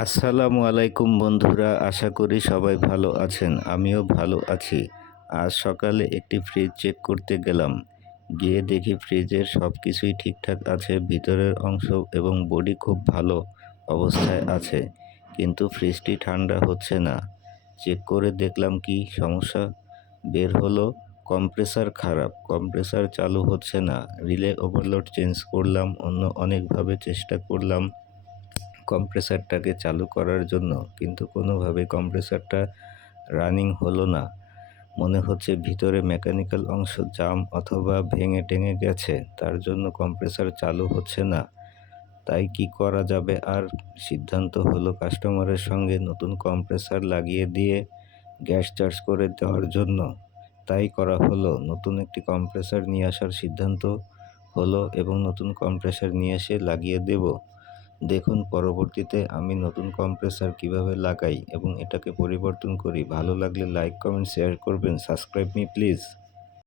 আসসালামু আলাইকুম বন্ধুরা, আশা করি সবাই ভালো আছেন। আমিও ভালো আছি। আজ সকালে একটি ফ্রিজ চেক করতে গেলাম। গিয়ে দেখি ফ্রিজের সব কিছুই ঠিকঠাক আছে, ভিতরের অংশ এবং বডি খুব ভালো অবস্থায় আছে, কিন্তু ফ্রিজটি ঠান্ডা হচ্ছে না। চেক করে দেখলাম কি সমস্যা বের হলো, কম্প্রেসার খারাপ, কম্প্রেসার চালু হচ্ছে না। রিলে ওভারলোড চেঞ্জ করলাম, অনেকভাবে চেষ্টা করলাম কম্প্রেসারটাকে চালু করার জন্য, কিন্তু কোনোভাবে কম্প্রেসারটা রানিং হলো না। মনে হচ্ছে ভিতরে মেকানিক্যাল অংশ জাম অথবা ভেঙে টেঙে গেছে, তার জন্য কম্প্রেসার চালু হচ্ছে না। তাই কি করা যাবে, আর সিদ্ধান্ত হলো কাস্টমারের সঙ্গে নতুন কম্প্রেসার লাগিয়ে দিয়ে গ্যাস চার্জ করে দেওয়ার জন্য। তাই করা হলো, নতুন একটি কম্প্রেসার নিয়ে আসার সিদ্ধান্ত হলো এবং নতুন কম্প্রেসার নিয়ে এসে লাগিয়ে দেব। দেখুন পরবর্তীতে আমি নতুন কম্প্রেসার কিভাবে লাগাই এবং এটাকে পরিবর্তন করি। ভালো লাগলে লাইক, কমেন্ট, শেয়ার করবেন। Subscribe me please.